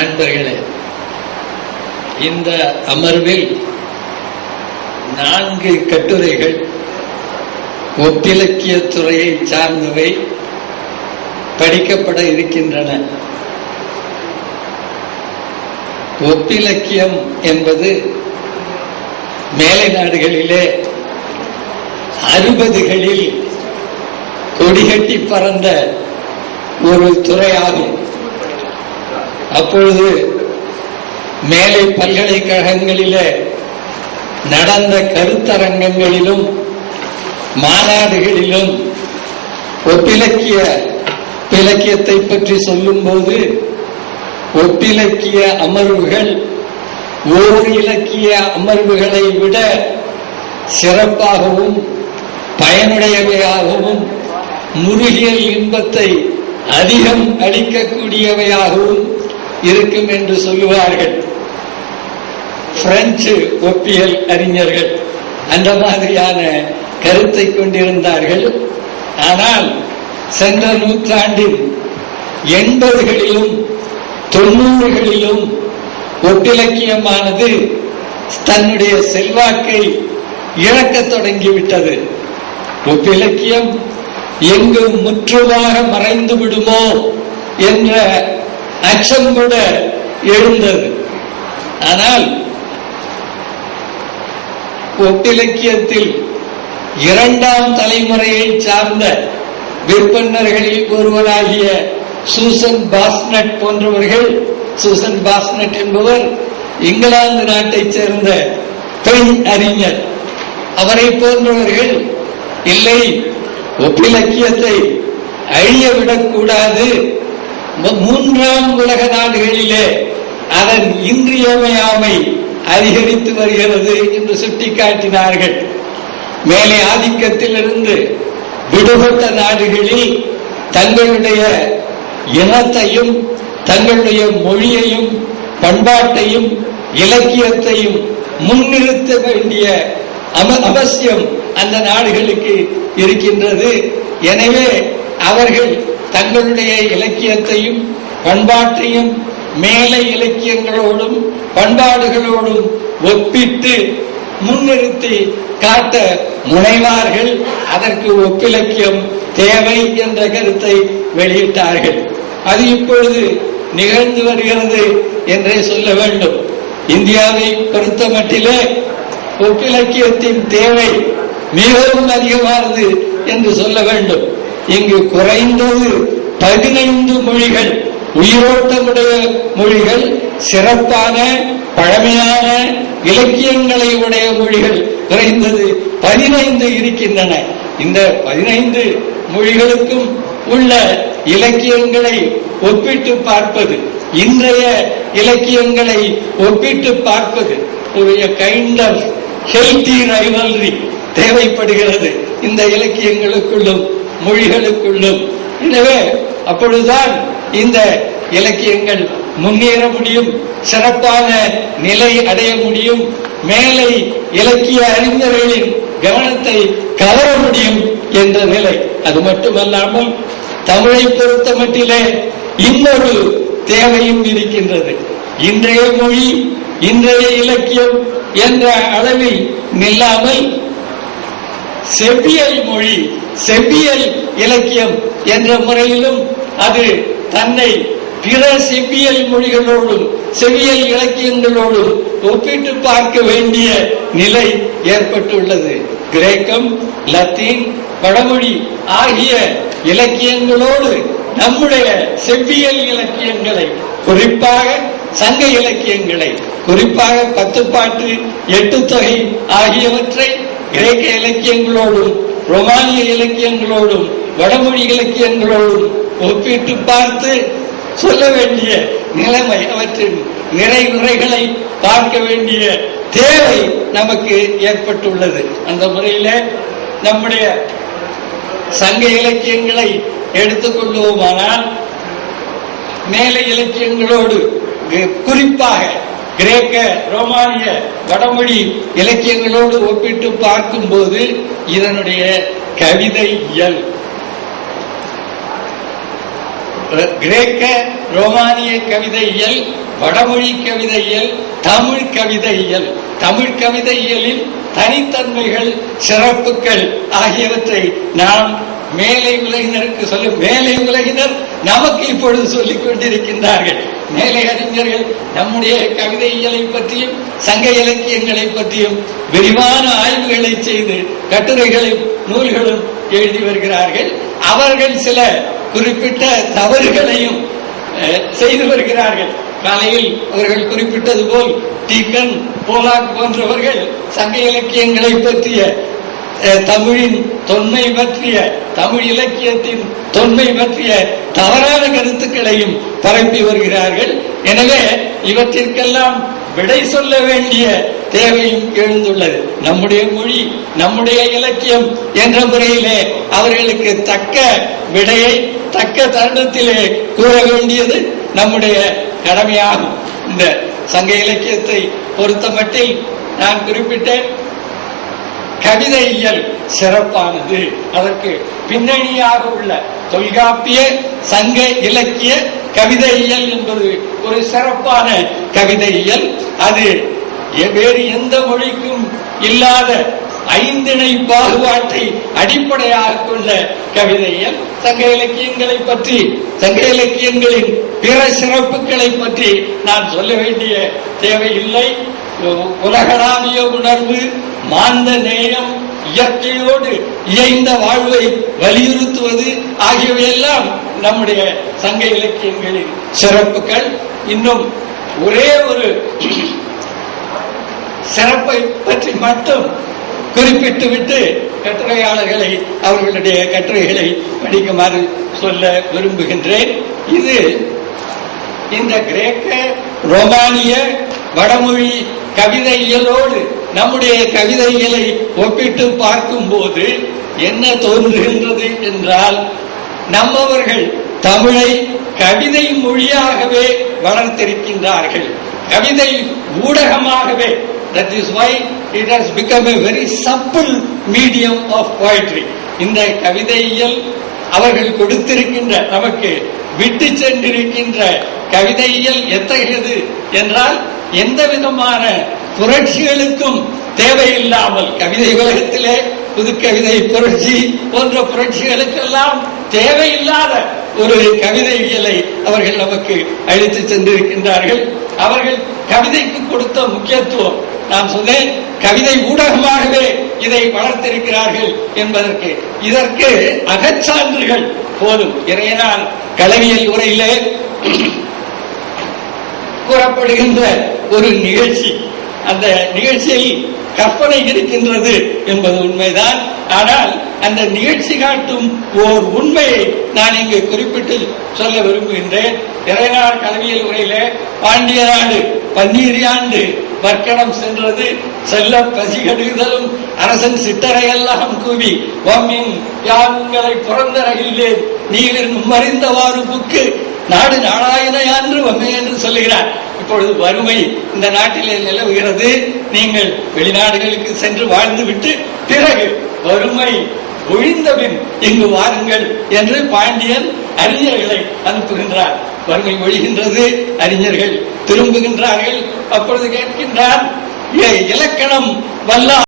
நண்பர்களே, இந்த அமர்வில் 4 கட்டுரைகள் ஒப்பிலக்கிய துறையை சார்ந்தவை படிக்கப்பட இருக்கின்றன. ஒப்பிலக்கியம் என்பது மேலை நாடுகளிலே 60களில் கொடிகட்டி பறந்த ஒரு துறையாகும். அப்பொழுது மேலை பல்கலைக்கழகங்களிலே நடந்த கருத்தரங்கங்களிலும் மாநாடுகளிலும் ஒப்பிலக்கியத்தை பற்றி சொல்லும் போது ஒப்பிலக்கிய அமர்வுகள் ஓர் இலக்கிய அமர்வுகளை விட சிறப்பாகவும் பயனுடையவையாகவும் முருகியல் இன்பத்தை அதிகம் அளிக்கக்கூடியவையாகவும் இருக்கும் என்று சொல்லுவார்கள் பிரெஞ்சு ஒப்பியல் அறிஞர்கள். அந்த மாதிரியான கருத்தை கொண்டிருந்தார்கள். ஆனால் சென்ற நூற்றாண்டின் 80களிலும் 90களிலும் ஒப்பிலக்கியமானது தன்னுடைய செல்வாக்கை இழக்கத் தொடங்கிவிட்டது. ஒப்பிலக்கியம் எங்கு முற்றுமாக மறைந்து விடுமோ என்ற அச்சம் கூட எழுந்தது. ஆனால் ஒப்பிலக்கியத்தில் 2ஆம் தலைமுறையை சார்ந்த விற்பனர்களில் ஒருவராகிய சூசன் பாஸ்னட் போன்றவர்கள், சூசன் பாஸ்னட் என்பவர் இங்கிலாந்து நாட்டைச் சேர்ந்த பெண் அறிஞர், அவரை போன்றவர்கள் இல்லை, ஒப்பிலக்கியத்தை அழியவிடக்கூடாது, 3ஆம் உலக நாடுகளிலே அதன் இன்றியமையாமை அதிகரித்து வருகிறது என்று சுட்டிக்காட்டினார்கள். மேலே ஆதிக்கத்திலிருந்து விடுபட்ட நாடுகளில் தங்களுடைய இனத்தையும் தங்களுடைய மொழியையும் பண்பாட்டையும் இலக்கியத்தையும் முன்னிறுத்த வேண்டிய அவசியம் அந்த நாடுகளுக்கு இருக்கின்றது. எனவே அவர்கள் தங்களுடைய இலக்கியத்தையும் பண்பாட்டையும் மேலை இலக்கியங்களோடும் பண்பாடுகளோடும் ஒப்பிட்டு முன்னிறுத்தி காட்ட முனைவார்கள். அதற்கு ஒப்பிலக்கியம் தேவை என்ற கருத்தை வெளியிட்டார்கள். அது இப்பொழுது நிகழ்ந்து வருகிறது என்றே சொல்ல வேண்டும். இந்தியாவை பொறுத்த மட்டிலே ஒப்பிலக்கியத்தின் தேவை மிகவும் அதிகமானது என்று சொல்ல வேண்டும். இங்கு குறைந்தது 15 மொழிகள், உயிரோட்டமுடைய மொழிகள், சிறப்பான பழமையான இலக்கியங்களை உடைய மொழிகள் குறைந்தது 15 இருக்கின்றன. இந்த 15 மொழிகளுக்கும் உள்ள இலக்கியங்களை ஒப்பிட்டு பார்ப்பது, இன்றைய இலக்கியங்களை ஒப்பிட்டு பார்ப்பது ஒரு கைண்ட் ஆஃப் ஹெல்தி ரைவல்ரி தேவைப்படுகிறது இந்த இலக்கியங்களுக்குள்ளும் மொழிகளுக்குள்ளும். எனவே அப்பொழுதுதான் இந்த இலக்கியங்கள் முன்னேற முடியும், சிறப்பான நிலை அடைய முடியும், மேலை இலக்கிய அறிஞர்களின் கவனத்தை கவர முடியும் என்ற நிலை. அது மட்டுமல்லாமல் தமிழை பொறுத்த மட்டிலே இன்னொரு தேவையும் இருக்கின்றது. இன்றைய மொழி, இன்றைய இலக்கியம் என்ற அளவில் நில்லாமல் செவ்வியல் மொழி, செவ்வியல் இலக்கியம் என்ற முறையிலும் அது தன்னை பிற செவ்வியல் மொழிகளோடும் செவ்வியல் இலக்கியங்களோடும் ஒப்பிட்டு பார்க்க வேண்டிய நிலை ஏற்பட்டுள்ளது. கிரேக்கம், லத்தீன், வடமொழி ஆகிய இலக்கியங்களோடு நம்முடைய செவ்வியல் இலக்கியங்களை, குறிப்பாக சங்க இலக்கியங்களை, குறிப்பாக 10 பாட்டு 8 தொகை ஆகியவற்றை கிரேக்க இலக்கியங்களோடும் ரோமானிய இலக்கியங்களோடும் வடமொழி இலக்கியங்களோடும் ஒப்பிட்டு பார்த்து சொல்ல வேண்டிய நிலைமை, அவற்றின் நிறைவுரைகளை பார்க்க வேண்டிய தேவை நமக்கு ஏற்பட்டுள்ளது. அந்த முறையில் நம்முடைய சங்க இலக்கியங்களை எடுத்துக்கொள்வோமானால் மேலை இலக்கியங்களோடு குறிப்பாக கிரேக்க, ரோமானிய, வடமொழி இலக்கியங்களோடு ஒப்பிட்டு பார்க்கும் போது இதனுடைய கவிதை இயல், கிரேக்க ரோமானிய கவிதை இயல் வடமொழி கவிதையியல், தமிழ் கவிதையியல். தமிழ் கவிதையியலில் தனித்தன்மைகள், சிறப்புகள் ஆகியவற்றை நாம் மேலை உலகினருக்கு மேலை உலகினர் நமக்கு இப்பொழுது சொல்லிக் கொண்டிருக்கின்றார்கள். மேலை அறிஞர்கள் நம்முடைய கவிதையியலை பற்றியும் சங்க இலக்கியங்களை பற்றியும் விரிவான ஆய்வுகளை செய்து கட்டுரைகளும் நூல்களும் எழுதி வருகிறார்கள். அவர்கள் சில குறிப்பிட்ட தவறுகளையும் செய்து வருகிறார்கள். காலையில் அவர்கள் குறிப்பிட்டது போல் டீக்கன், போலாக் போன்றவர்கள் சங்க இலக்கியங்களை பற்றிய தமிழின் தொன்மை பற்றிய, தமிழ் இலக்கியத்தின் தொன்மை பற்றிய தவறான கருத்துக்களையும் பரப்பி வருகிறார்கள். எனவே இவற்றிற்கெல்லாம் விடை சொல்ல வேண்டிய தேவையும் எழுந்துள்ளது. நம்முடைய மொழி, நம்முடைய இலக்கியம் என்ற முறையிலே அவர்களுக்கு தக்க விடையை தக்க தருணத்திலே கூற வேண்டியது நம்முடைய கடமையாகும். இந்த சங்க இலக்கியத்தை பொறுத்த மட்டில் நான் குறிப்பிட்டேன், கவிதையியல் சிறப்பானது. அதற்கு பின்னணியாக உள்ள தொல்காப்பிய சங்க இலக்கிய கவிதையியல் என்பது ஒரு சிறப்பான கவிதையியல். அது வேறு எந்த மொழிக்கும் இல்லாத ஐந்திணை பாகுபாட்டை அடிப்படையாக கொண்ட கவிதையியல். சங்க இலக்கியங்களை பற்றி, சங்க இலக்கியங்களின் பிற சிறப்புகளை பற்றி நான் சொல்ல வேண்டிய தேவையில்லை. உலகளாவிய உணர்வு, மாந்த நேயம், இயற்கையோடு இயைந்த வாழ்வை வலியுறுத்துவது ஆகியவையெல்லாம் நம்முடைய சங்க இலக்கியங்களின் சிறப்புகள். இன்னும் ஒரே ஒரு சிறப்பை பற்றி மட்டும் குறிப்பிட்டுவிட்டு கட்டுரையாளர்களை அவர்களுடைய கட்டுரைகளை படிக்குமாறு சொல்ல விரும்புகின்றேன். இது இந்த கிரேக்க, ரோமானிய, வடமொழி கவிதையியலோடு நம்முடைய கவிதைகளை ஒப்பிட்டு பார்க்கும் போது என்ன தோன்றுகின்றது என்றால், நம்மவர்கள் தமிழை கவிதை மொழியாகவே வளர்த்திருக்கின்றார்கள், கவிதை ஊடகமாகவே. That is why it has become a very supple medium of poetry. இந்த கவிதையியல் அவர்கள் கொடுத்திருக்கின்ற, நமக்கு விட்டு சென்றிருக்கின்ற கவிதையியல் எத்தகையது என்றால், எந்த விதமான புரட்சிகளுக்கும் தேவையில்லாமல், கவிதை உலகத்திலே புது கவிதை புரட்சி போன்ற புரட்சிகளுக்கெல்லாம் தேவையில்லாத ஒரு கவிதையியலை அவர்கள் நமக்கு அளித்து சென்றிருக்கின்றார்கள். அவர்கள் கவிதைக்கு கொடுத்த முக்கியத்துவம், நான் சொன்னேன், கவிதை ஊடகமாகவே இதை வளர்த்திருக்கிறார்கள் என்பதற்கு இதற்கு அகச்சான்றுகள் போதும். இறையனால் களவியல் உரையிலே கூறப்படுகின்ற ஒரு நிகழ்ச்சி, அந்த நிகழ்ச்சியில் கற்பனை இருக்கின்றது என்பது உண்மைதான். ஆனால் அந்த நிகழ்ச்சி காட்டும் ஓர் உண்மையை நான் இங்கு குறிப்பிட்டு சொல்ல விரும்புகின்றேன். இறையனார் களவியல் உரையிலே பாண்டிய நாடு பன்னீரியாண்டு வர்க்கணம் சென்றது, செல்ல பசிகடுதலும் அரசன் சிட்டரையெல்லாம் கூவி வம்மின் யாங்களை புறந்தரையில்லேன் நீரின் மறிந்தவாறு புக்கு நாடு நாடாயினையான்று வம்மை என்று சொல்லுகிறார். இப்பொழுது வறுமை இந்த நாட்டிலே நிலவுகிறது. நீங்கள் வெளிநாடுகளுக்கு சென்று வாழ்ந்துவிட்டு பிறகு வறுமை ஒழிந்தபின் இங்கு வாருங்கள் என்று பாண்டியன் அறிஞர்களை அனுப்புகின்றார். வறுமை ஒழிகின்றது, அறிஞர்கள் திரும்புகின்றார்கள். அப்பொழுது கேட்கின்றார், இலக்கணம் வல்ல